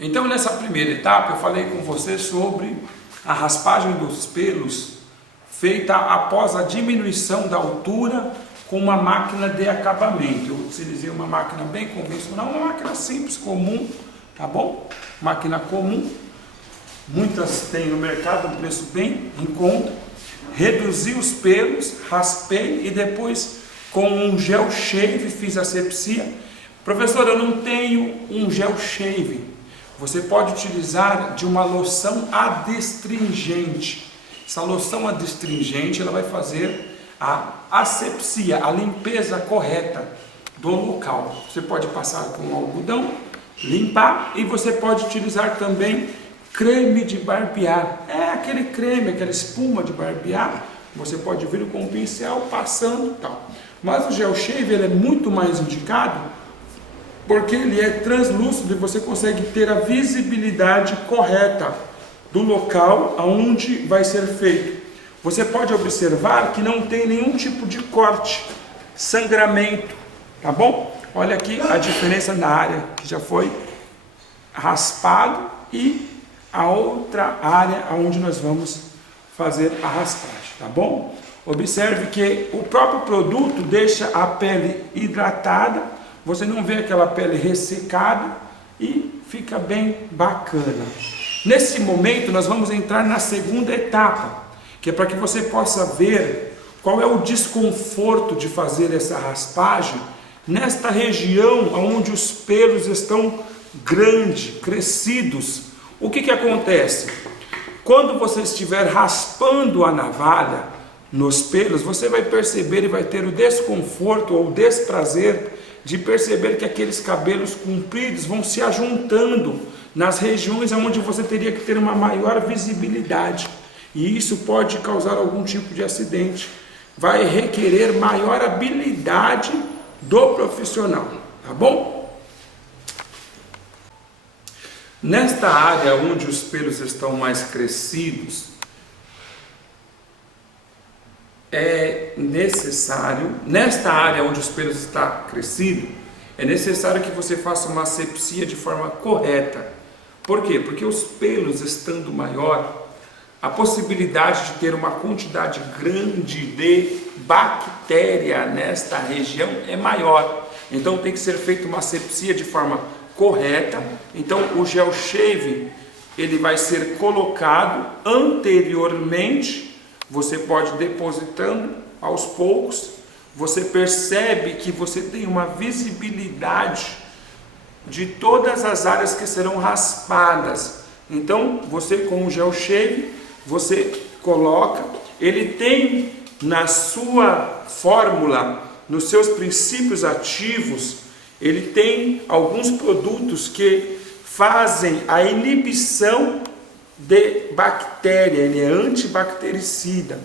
Então, nessa primeira etapa, eu falei com você sobre a raspagem dos pelos feita após a diminuição da altura com uma máquina de acabamento. Eu utilizei uma máquina bem convencional, uma máquina simples, comum, tá bom? Máquina comum, muitas tem no mercado, um preço bem em conta. Reduzi os pelos, raspei e depois com um gel shave fiz a asepsia. Professor, eu não tenho um gel shave. Você pode utilizar de uma loção adstringente. Essa loção adstringente ela vai fazer a asepsia, a limpeza correta do local. Você pode passar com algodão, limpar, e você pode utilizar também creme de barbear. É aquele creme, aquela espuma de barbear. Você pode vir com um pincel passando e tal. Mas o gel shave ele é muito mais indicado porque ele é translúcido e você consegue ter a visibilidade correta do local aonde vai ser feito. Você pode observar que não tem nenhum tipo de corte, sangramento, tá bom? Olha aqui a diferença na área que já foi raspado e a outra área onde nós vamos fazer a raspagem, tá bom? Observe que o próprio produto deixa a pele hidratada, você não vê aquela pele ressecada e fica bem bacana. Nesse momento nós vamos entrar na segunda etapa, que é para que você possa ver qual é o desconforto de fazer essa raspagem nesta região onde os pelos estão grandes, crescidos. O que acontece? Quando você estiver raspando a navalha nos pelos, você vai perceber e vai ter o desconforto ou o desprazer de perceber que aqueles cabelos compridos vão se ajuntando nas regiões onde você teria que ter uma maior visibilidade. E isso pode causar algum tipo de acidente. Vai requerer maior habilidade do profissional, tá bom? Nesta área onde os pelos estão mais crescidos, é necessário, nesta área onde os pelos estão crescidos, é necessário que você faça uma asepsia de forma correta. Por quê? Porque os pelos estando maior, a possibilidade de ter uma quantidade grande de bactéria nesta região é maior. Então tem que ser feita uma asepsia de forma correta. Então o gel shave ele vai ser colocado anteriormente. Você pode ir depositando aos poucos. Você percebe que você tem uma visibilidade de todas as áreas que serão raspadas. Então você com o gel shave você coloca, ele tem na sua fórmula, nos seus princípios ativos, ele tem alguns produtos que fazem a inibição de bactéria, ele é antibactericida.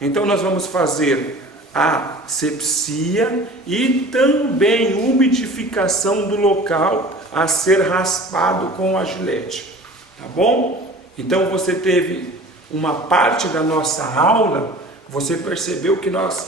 Então nós vamos fazer a asepsia e também umidificação do local a ser raspado com a gilete, tá bom? Então você teve uma parte da nossa aula, você percebeu que nós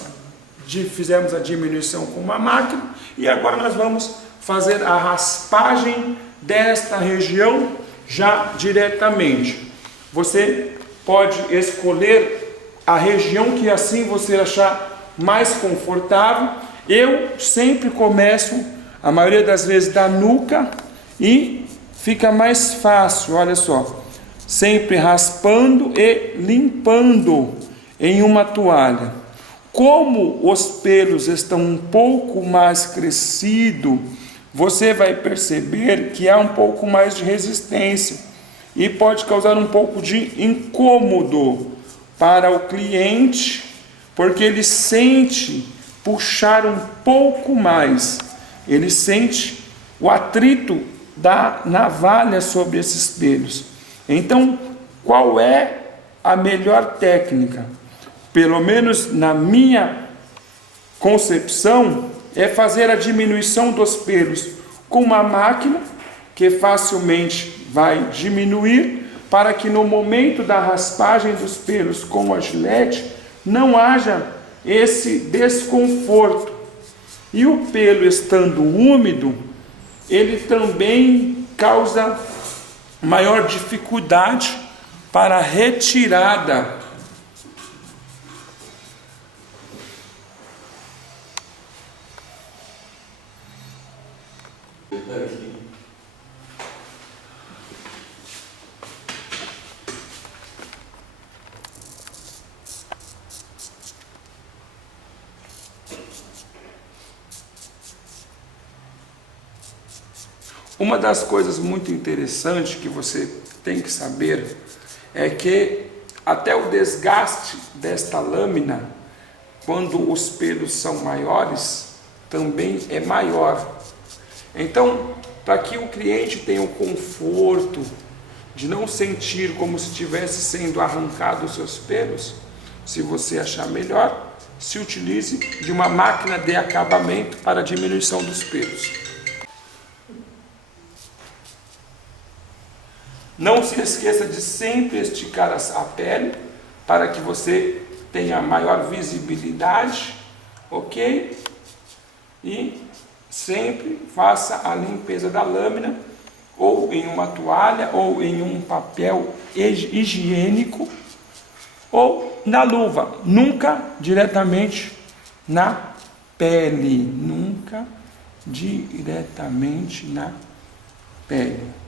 fizemos a diminuição com uma máquina e agora nós vamos fazer a raspagem desta região já diretamente. Você pode escolher a região que assim você achar mais confortável. Eu sempre começo, a maioria das vezes, da nuca e fica mais fácil, olha só. Sempre raspando e limpando em uma toalha. Como os pelos estão um pouco mais crescidos, você vai perceber que há um pouco mais de resistência e pode causar um pouco de incômodo para o cliente, porque ele sente puxar um pouco mais, ele sente o atrito da navalha sobre esses pelos. Então, qual é a melhor técnica? Pelo menos na minha concepção, é fazer a diminuição dos pelos com uma máquina que facilmente vai diminuir, para que no momento da raspagem dos pelos com a gilete não haja esse desconforto. E o pelo estando úmido, ele também causa maior dificuldade para a retirada Uma das coisas muito interessantes que você tem que saber é que até o desgaste desta lâmina, quando os pelos são maiores, também é maior. Então, para que o cliente tenha o conforto de não sentir como se estivesse sendo arrancado os seus pelos, se você achar melhor, se utilize de uma máquina de acabamento para a diminuição dos pelos. Não se esqueça de sempre esticar a pele para que você tenha maior visibilidade, ok? E sempre faça a limpeza da lâmina, ou em uma toalha, ou em um papel higiênico, ou na luva, nunca diretamente na pele, nunca diretamente na pele.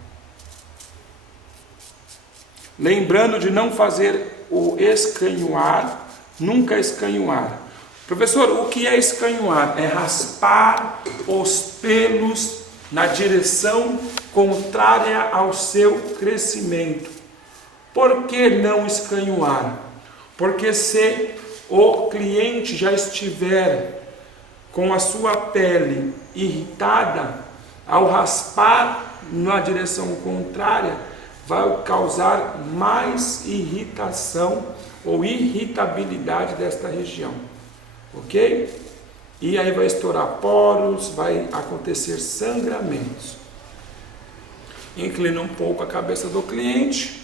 Lembrando de não fazer o escanhoar, nunca escanhoar. Professor, o que é escanhoar? É raspar os pelos na direção contrária ao seu crescimento. Por que não escanhoar? Porque se o cliente já estiver com a sua pele irritada, ao raspar na direção contrária, vai causar mais irritação ou irritabilidade desta região, ok? E aí vai estourar poros, vai acontecer sangramentos. Inclina um pouco a cabeça do cliente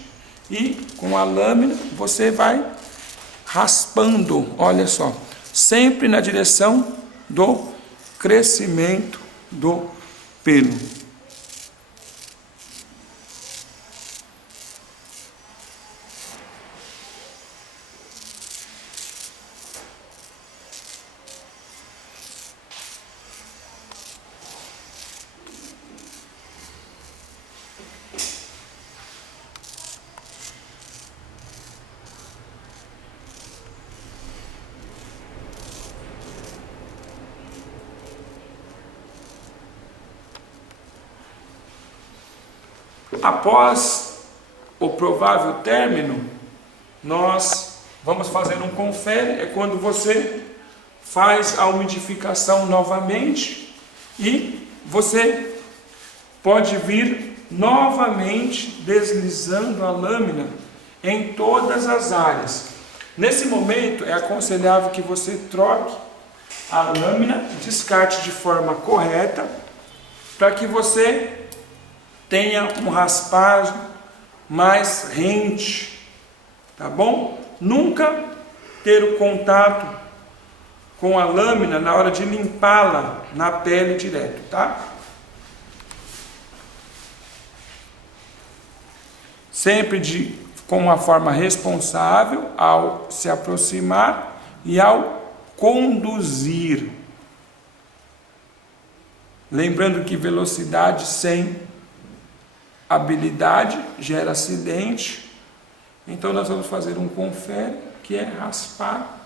e com a lâmina você vai raspando, olha só, sempre na direção do crescimento do pelo. Após o provável término, nós vamos fazer um confere, é quando você faz a umidificação novamente e você pode vir novamente deslizando a lâmina em todas as áreas. Nesse momento é aconselhável que você troque a lâmina, descarte de forma correta, para que você tenha um raspado mais rente, tá bom? Nunca ter o contato com a lâmina na hora de limpá-la na pele direto, tá? Sempre com uma forma responsável ao se aproximar e ao conduzir. Lembrando que velocidade sem habilidade gera acidente. Então nós vamos fazer um confere, que é raspar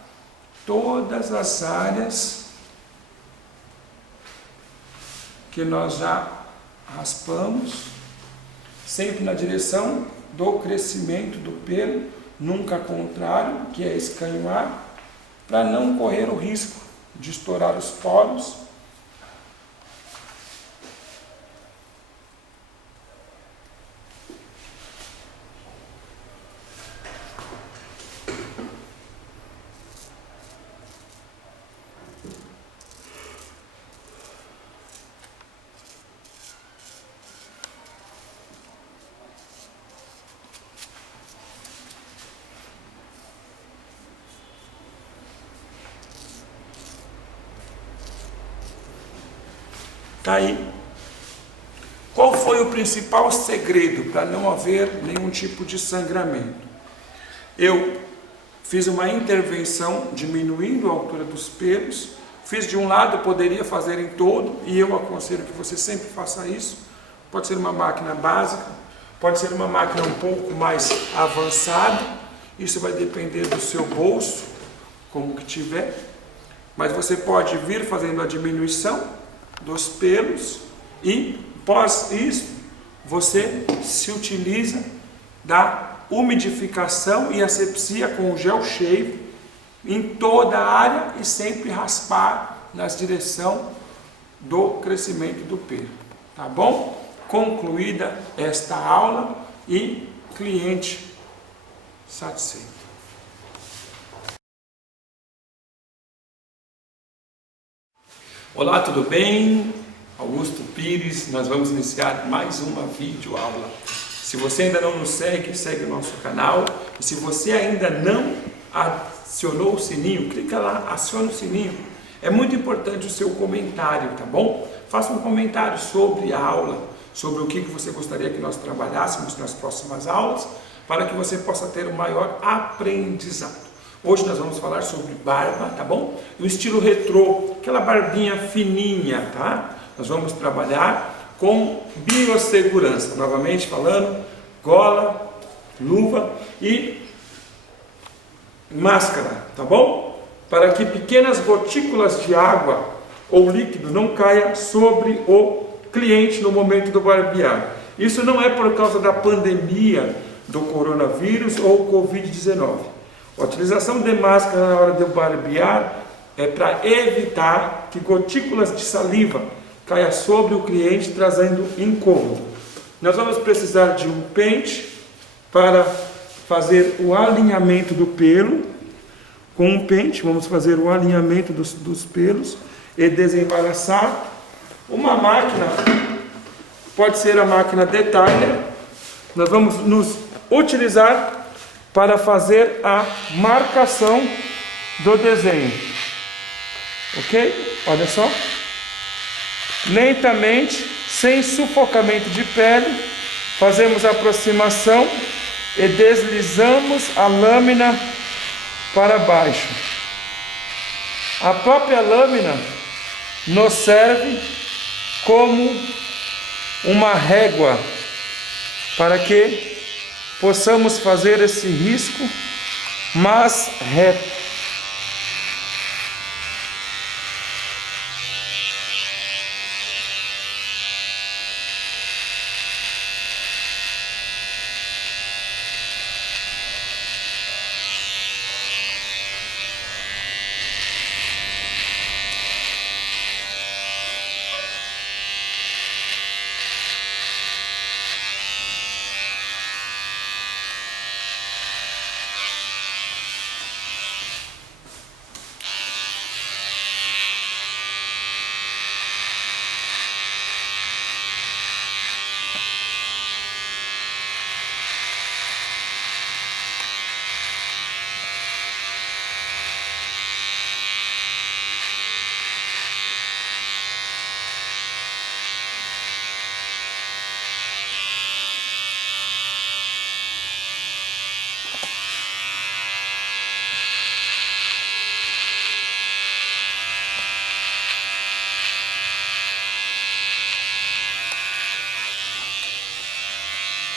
todas as áreas que nós já raspamos, sempre na direção do crescimento do pelo, nunca contrário, que é escanhoar, para não correr o risco de estourar os poros. Tá aí. Qual foi foi o principal segredo para não haver nenhum tipo de sangramento? Eu fiz uma intervenção diminuindo a altura dos pelos, fiz de um lado, poderia fazer em todo, e eu aconselho que você sempre faça isso. Pode ser uma máquina básica, pode ser uma máquina um pouco mais avançada, isso vai depender do seu bolso, como que tiver, mas você pode vir fazendo a diminuição dos pelos e, após isso, você se utiliza da umidificação e asepsia com o gel shave em toda a área e sempre raspar na direção do crescimento do pelo, tá bom? Concluída esta aula e cliente satisfeito. Olá, tudo bem? Augusto Pires, nós vamos iniciar mais uma videoaula. Se você ainda não nos segue, segue o nosso canal. E se você ainda não acionou o sininho, clica lá, aciona o sininho. É muito importante o seu comentário, tá bom? Faça um comentário sobre a aula, sobre o que você gostaria que nós trabalhássemos nas próximas aulas, para que você possa ter um maior aprendizado. Hoje nós vamos falar sobre barba, tá bom? No estilo retrô, aquela barbinha fininha, tá? Nós vamos trabalhar com biossegurança, novamente falando, gola, luva e máscara, tá bom? Para que pequenas gotículas de água ou líquido não caia sobre o cliente no momento do barbear. Isso não é por causa da pandemia do coronavírus ou Covid-19. A utilização de máscara na hora de barbear é para evitar que gotículas de saliva caia sobre o cliente, trazendo incômodo. Nós vamos precisar de um pente para fazer o alinhamento do pelo. Com um pente, vamos fazer o alinhamento dos pelos e desembaraçar. Uma máquina, pode ser a máquina detailer, nós vamos nos utilizar para fazer a marcação do desenho. Ok? Olha só. Lentamente, sem sufocamento de pele, fazemos a aproximação e deslizamos a lâmina para baixo. A própria lâmina nos serve como uma régua para que possamos fazer esse risco mais reto.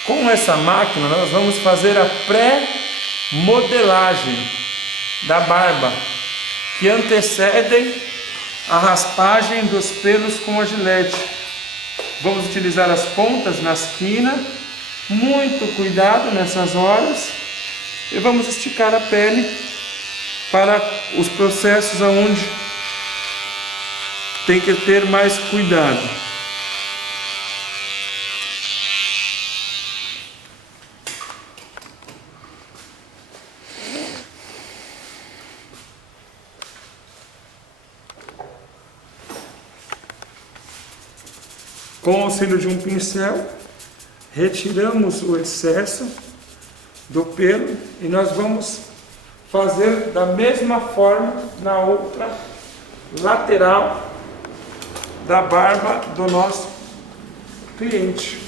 Com essa máquina nós vamos fazer a pré-modelagem da barba, que antecedem a raspagem dos pelos com a gilete. Vamos utilizar as pontas nas quinas, muito cuidado nessas horas, e vamos esticar a pele para os processos onde tem que ter mais cuidado. Com o auxílio de um pincel, retiramos o excesso do pelo e nós vamos fazer da mesma forma na outra lateral da barba do nosso cliente.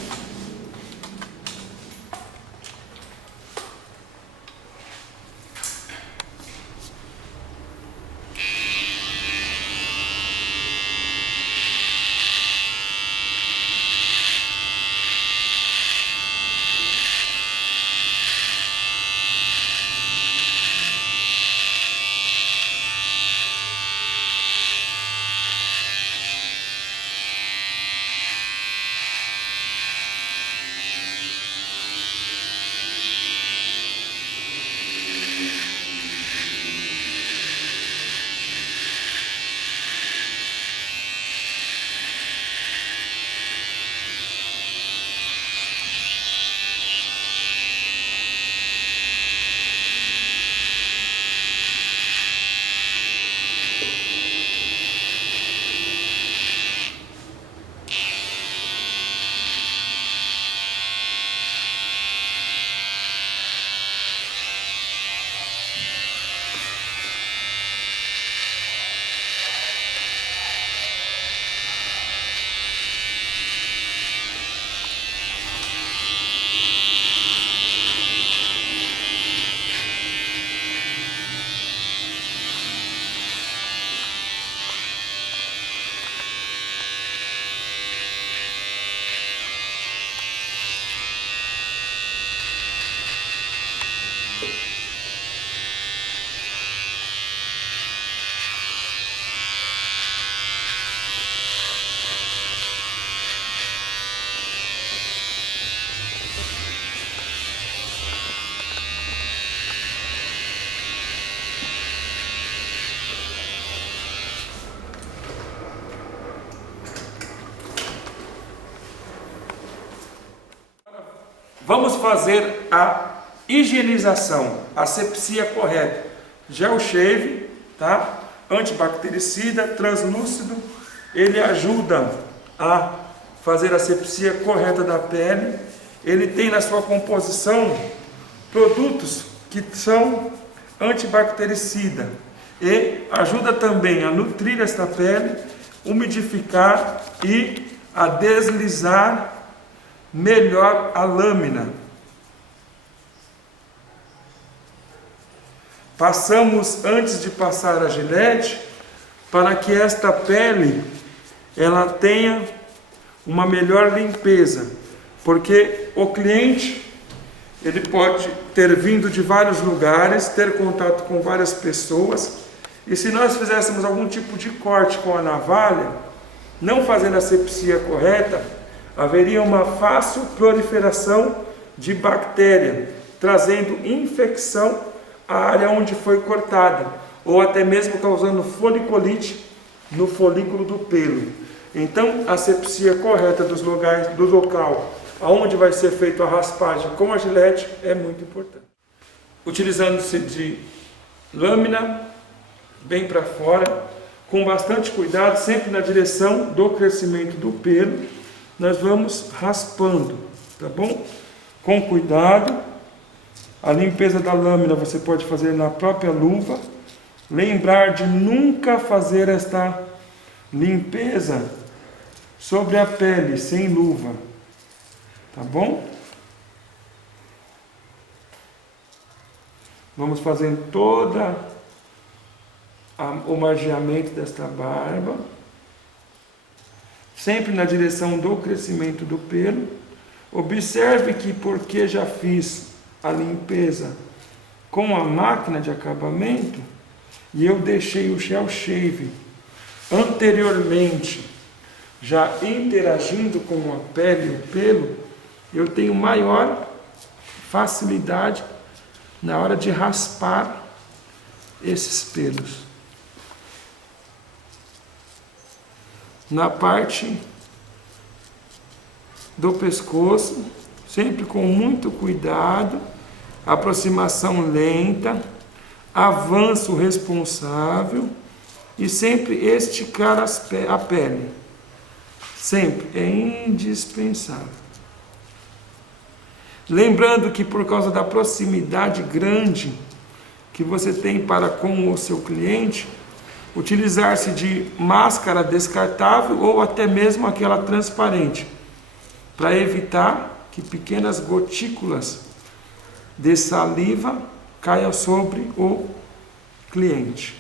Vamos fazer a higienização, asepsia correta. Gel Shave, tá? Antibactericida, translúcido, ele ajuda a fazer a asepsia correta da pele. Ele tem na sua composição produtos que são antibactericida e ajuda também a nutrir esta pele, umidificar e a deslizar melhor a lâmina. Passamos antes de passar a Gillette para que esta pele ela tenha uma melhor limpeza, porque o cliente ele pode ter vindo de vários lugares, ter contato com várias pessoas, e se nós fizéssemos algum tipo de corte com a navalha, não fazendo a asepsia correta, haveria uma fácil proliferação de bactéria, trazendo infecção à área onde foi cortada, ou até mesmo causando foliculite no folículo do pelo. Então, a asepsia correta do local onde vai ser feita a raspagem com a Gillette é muito importante. Utilizando-se de lâmina bem para fora, com bastante cuidado, sempre na direção do crescimento do pelo, nós vamos raspando, tá bom? Com cuidado. A limpeza da lâmina você pode fazer na própria luva. Lembrar de nunca fazer esta limpeza sobre a pele, sem luva, tá bom? Vamos fazendo toda o margeamento desta barba, sempre na direção do crescimento do pelo. Observe que porque já fiz a limpeza com a máquina de acabamento e eu deixei o Gel Shave anteriormente já interagindo com a pele e o pelo, eu tenho maior facilidade na hora de raspar esses pelos. Na parte do pescoço, sempre com muito cuidado, aproximação lenta, avanço responsável e sempre esticar a pele. Sempre é indispensável. Lembrando que por causa da proximidade grande que você tem para com o seu cliente, utilizar-se de máscara descartável ou até mesmo aquela transparente, para evitar que pequenas gotículas de saliva caiam sobre o cliente.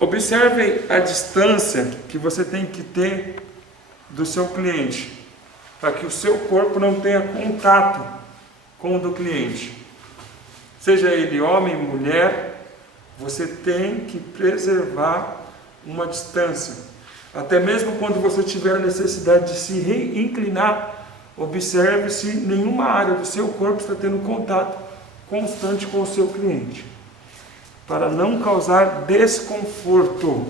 Observe a distância que você tem que ter do seu cliente, para que o seu corpo não tenha contato com o do cliente. Seja ele homem, mulher, você tem que preservar uma distância. Até mesmo quando você tiver a necessidade de se reinclinar, observe se nenhuma área do seu corpo está tendo contato constante com o seu cliente, para não causar desconforto.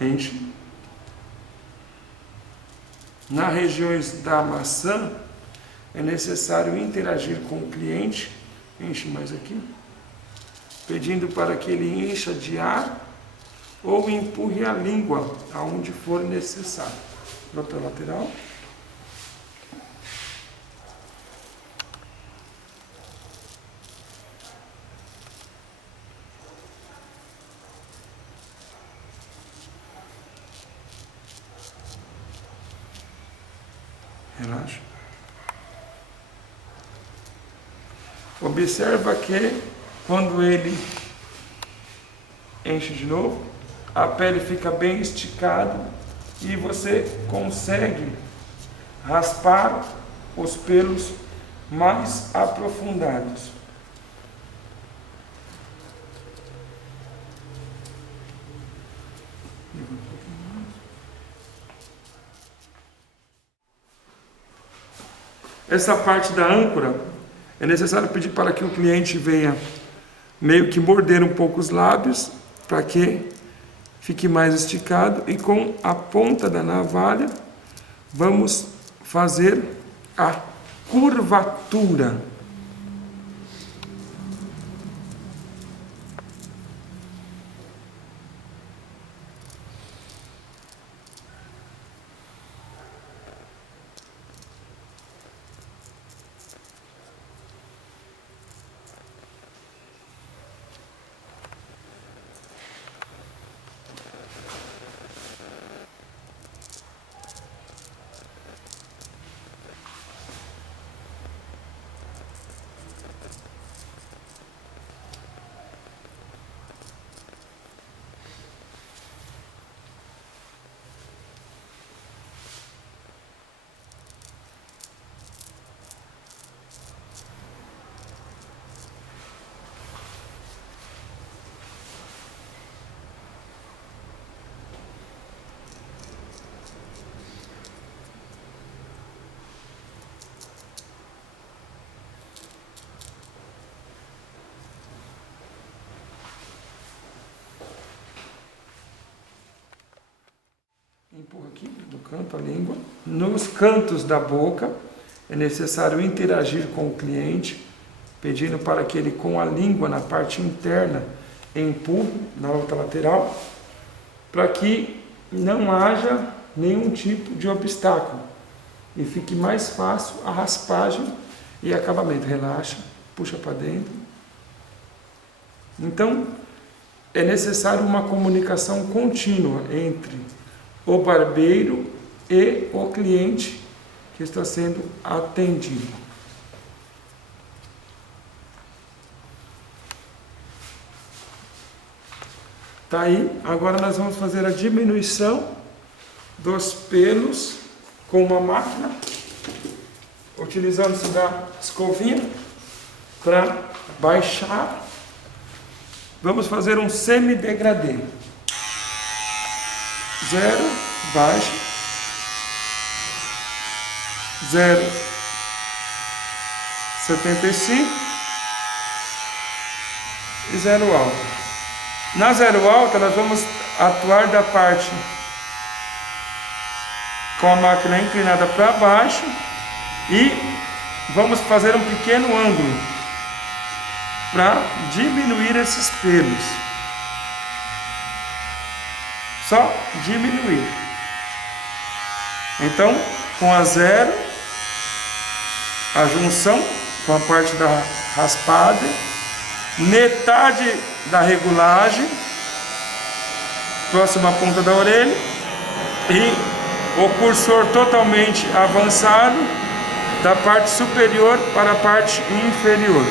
enche. Nas regiões da maçã, é necessário interagir com o cliente, enche mais aqui, pedindo para que ele encha de ar ou empurre a língua aonde for necessário. Outra lateral. Relaxa. Observa que quando ele enche de novo, a pele fica bem esticada e você consegue raspar os pelos mais aprofundados. Essa parte da âncora, é necessário pedir para que o cliente venha meio que morder um pouco os lábios, para que fique mais esticado, e com a ponta da navalha vamos fazer a curvatura. Empurra aqui no canto a língua. Nos cantos da boca é necessário interagir com o cliente, pedindo para que ele, com a língua na parte interna, empurre na outra lateral, para que não haja nenhum tipo de obstáculo e fique mais fácil a raspagem e acabamento. Relaxa, puxa para dentro. Então, é necessário uma comunicação contínua entre o barbeiro e o cliente que está sendo atendido. Tá aí, agora nós vamos fazer a diminuição dos pelos com uma máquina, utilizando-se da escovinha para baixar. Vamos fazer um semi-degradê. 0, baixa, 0,75 e 0 alta. Na 0 alta nós vamos atuar da parte com a máquina inclinada para baixo e vamos fazer um pequeno ângulo para diminuir esses pelos. Só diminuir. Então, com a 0, a junção com a parte da raspada, metade da regulagem, próxima ponta da orelha, e o cursor totalmente avançado da parte superior para a parte inferior.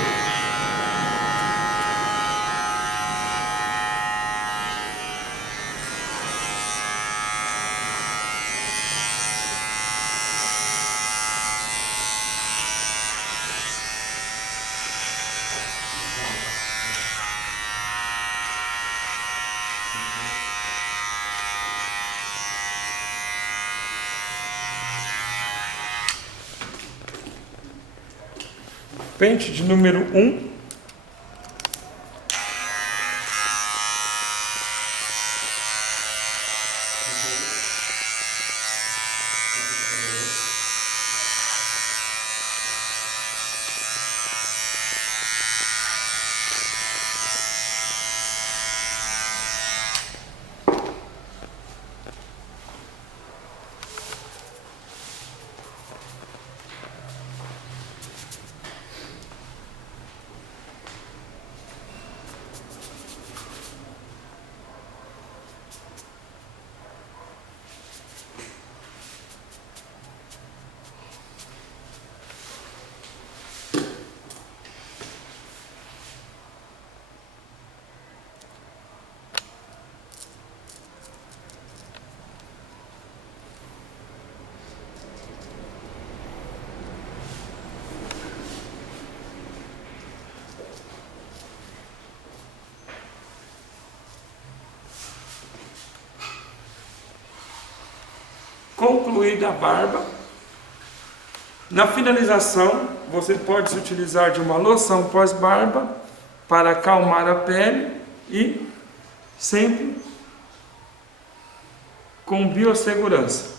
Pente de número 1. Concluída a barba, na finalização você pode se utilizar de uma loção pós-barba para acalmar a pele e sempre com biossegurança.